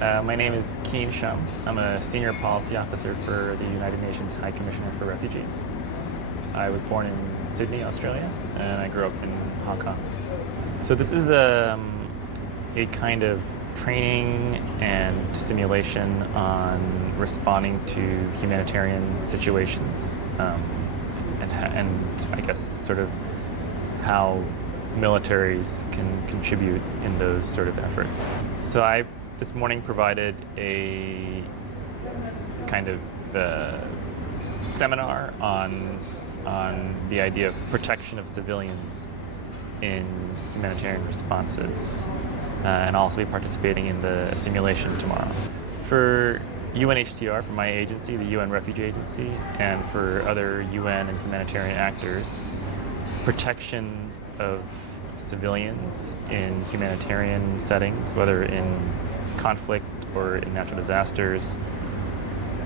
My name is Keane Shum. I'm a senior policy officer for the United Nations High Commissioner for Refugees. I was born in Sydney, Australia, and I grew up in Hong Kong. So this is a kind of training and simulation on responding to humanitarian situations, and I guess sort of how militaries can contribute in those sort of efforts. So I this morning provided a kind of seminar on the idea of protection of civilians in humanitarian responses, and I'll also be participating in the simulation tomorrow. For UNHCR, for my agency, the UN Refugee Agency, and for other UN and humanitarian actors, protection of civilians in humanitarian settings, whether in conflict or in natural disasters,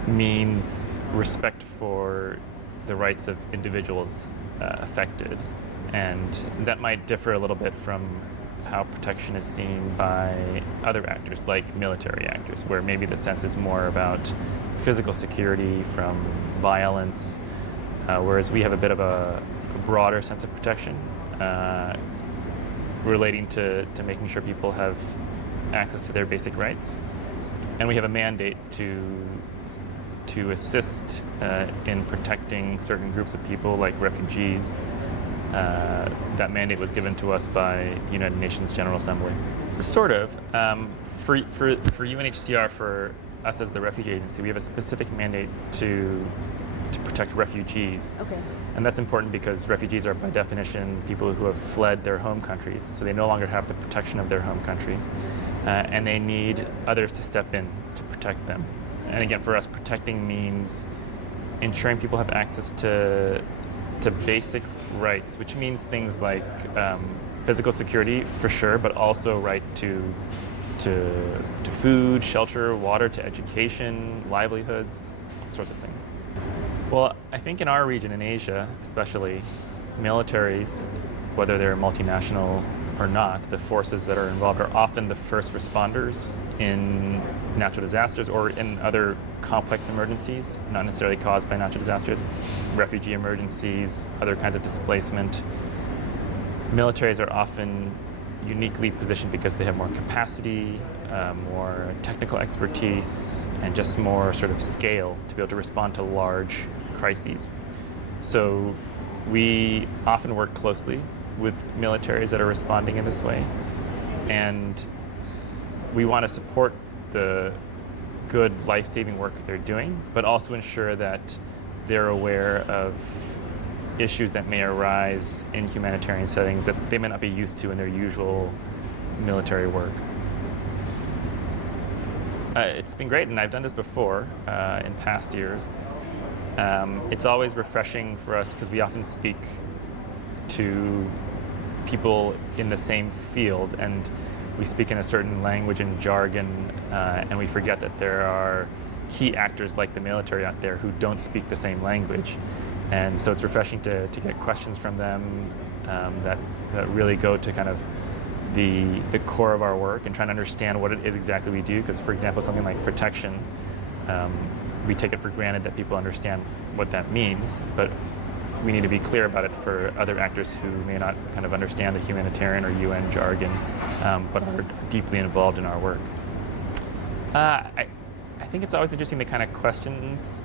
means respect for the rights of individuals affected. And that might differ a little bit from how protection is seen by other actors, like military actors, where maybe the sense is more about physical security from violence, whereas we have a bit of a broader sense of protection relating to making sure people have access to their basic rights. And we have a mandate to assist in protecting certain groups of people, like refugees. That mandate was given to us by the United Nations General Assembly. Sort of. For UNHCR, for us as the refugee agency, we have a specific mandate to protect refugees. Okay. And that's important because refugees are, by definition, people who have fled their home countries, so they no longer have the protection of their home country, and they need others to step in to protect them. And again, for us, protecting means ensuring people have access to basic rights, which means things like physical security, for sure, but also right to food, shelter, water, to education, livelihoods, all sorts of things. Well, I think in our region, in Asia especially, militaries, whether they're multinational or not, the forces that are involved are often the first responders in natural disasters or in other complex emergencies, not necessarily caused by natural disasters, refugee emergencies, other kinds of displacement. Militaries are often uniquely positioned because they have more capacity, more technical expertise, and just more sort of scale to be able to respond to large crises. So we often work closely with militaries that are responding in this way, and we want to support the good life-saving work they're doing, but also ensure that they're aware of issues that may arise in humanitarian settings that they may not be used to in their usual military work. It's been great, and I've done this before in past years. It's always refreshing for us because we often speak to people in the same field, and we speak in a certain language and jargon, and we forget that there are key actors like the military out there who don't speak the same language. And so it's refreshing to get questions from them that really go to kind of the core of our work and trying to understand what it is exactly we do. Because, for example, something like protection, we take it for granted that people understand what that means, but we need to be clear about it for other actors who may not kind of understand the humanitarian or UN jargon, but are deeply involved in our work. I think it's always interesting the kind of questions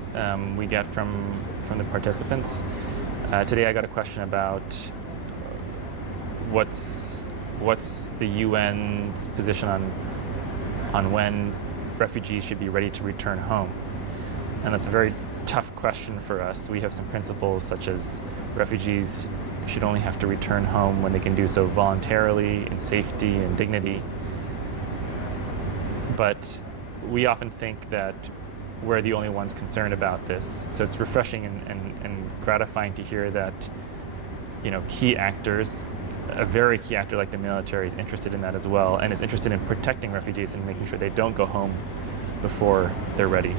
we get from the participants. Today I got a question about what's the UN's position on when refugees should be ready to return home. And that's a very tough question for us. We have some principles such as refugees should only have to return home when they can do so voluntarily, in safety and dignity. But we often think that we're the only ones concerned about this. So it's refreshing and gratifying to hear that, you know, key actors, a very key actor like the military, is interested in that as well, and is interested in protecting refugees and making sure they don't go home before they're ready.